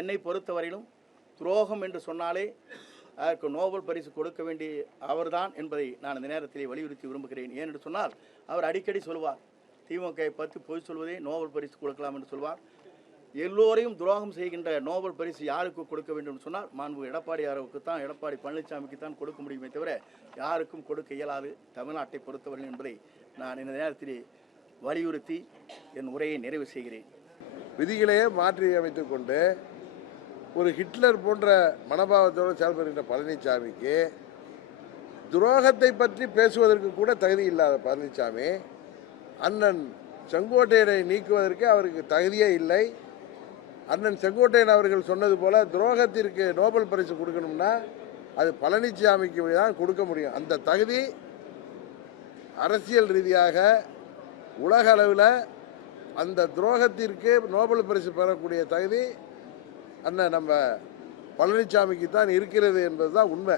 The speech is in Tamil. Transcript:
என்னை பொறுத்தவரையிலும் துரோகம் என்று சொன்னாலே அதற்கு நோபல் பரிசு கொடுக்க வேண்டிய அவர்தான் என்பதை நான் இந்த நேரத்திலே வலியுறுத்தி விரும்புகிறேன். ஏனென்று சொன்னால் அவர் அடிக்கடி சொல்வார், திமுக பற்றி பொய் சொல்வதே நோபல் பரிசு கொடுக்கலாம் என்று சொல்வார். எல்லோரையும் துரோகம் செய்கின்ற நோபல் பரிசு யாருக்கு கொடுக்க வேண்டும் என்று சொன்னால் மாண்பு எடப்பாடியாருக்கு தான், எடப்பாடி பழனிசாமிக்கு தான் கொடுக்க முடியுமே தவிர யாருக்கும் கொடுக்க இயலாது தமிழ்நாட்டை பொறுத்தவரை என்பதை நான் இந்த நேரத்திலே வலியுறுத்தி என் உரையை நிறைவு செய்கிறேன். விதிகளையே மாற்றி அமைத்துக் கொண்டு ஒரு ஹிட்லர் போன்ற மனோபாவத்தோடு செயல்படுகின்ற பழனிசாமிக்கு துரோகத்தை பற்றி பேசுவதற்கு கூட தகுதி இல்லாத பழனிசாமி அண்ணன் செங்கோட்டையனை நீக்குவதற்கு அவருக்கு தகுதியே இல்லை. அண்ணன் செங்கோட்டையன் அவர்கள் சொன்னது போல துரோகத்திற்கு நோபல் பரிசு கொடுக்கணும்னா அது பழனிசாமிக்கு தான் கொடுக்க முடியும். அந்த தகுதி அரசியல் ரீதியாக உலக அளவில் அந்த துரோகத்திற்கு நோபல் பரிசு பெறக்கூடிய தகுதி அண்ணன் நம்ம பழனிசாமிக்கு தான் இருக்கிறது என்பது தான் உண்மை.